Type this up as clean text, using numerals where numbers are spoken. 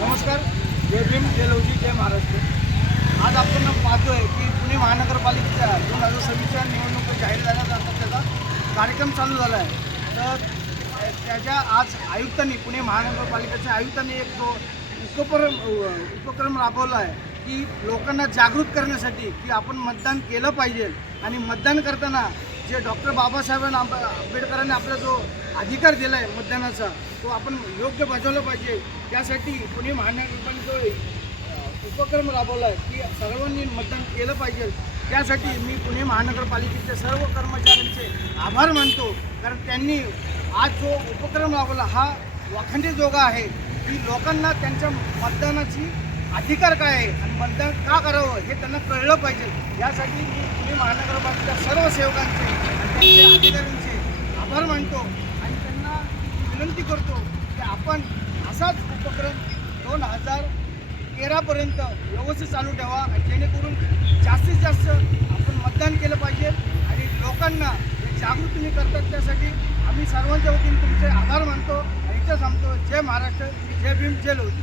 नमस्कार. जय भीम, जय लवजी, जय महाराष्ट्र. आज आपण पाहतोय की पुणे महानगरपालिकेच्या 2026च्या निवडणुका जाहीर झाल्यानंतर त्याचा कार्यक्रम चालू झाला आहे. तर त्याच्या आज आयुक्तांनी, पुणे महानगरपालिकेच्या आयुक्तांनी एक जो उपक्रम राबवला आहे की लोकांना जागृत करण्यासाठी की आपण मतदान केलं पाहिजे आणि मतदान करताना जे डॉक्टर बाबासाहेब आंबेडकरांनी आपला जो अधिकार दिला आहे मतदानाचा, तो आपण योग्य बजावला पाहिजे. त्यासाठी पुणे महानगरपालिकेने उपक्रम राबवला आहे की सर्वांनी मतदान केलं पाहिजे. त्यासाठी मी पुणे महानगरपालिकेच्या सर्व कर्मचाऱ्यांचे आभार मानतो, कारण त्यांनी आज जो उपक्रम राबवला हा वाखाणण्याजोगा आहे की लोकांना त्यांच्या मतदानाची अधिकार काय आहे आणि मतदान का करावं हे त्यांना कळलं पाहिजे. यासाठी मी पुणे महानगरपालिकेच्या सर्व सेवकांचे आणि त्यांच्या अधिकाऱ्यांचे आभार मानतो आणि त्यांना विनंती करतो की आपण असाच उपक्रम 2013पर्यंत व्यवस्थित चालू ठेवा, जेणेकरून जास्तीत जास्त आपण मतदान केलं पाहिजे आणि लोकांना जागृत तुम्ही करतात. त्यासाठी आम्ही सर्वांच्या वतीने तुमचे आभार मानतो आणि इथं थांबतो. जय महाराष्ट्र, जय भीम, जय लवजी.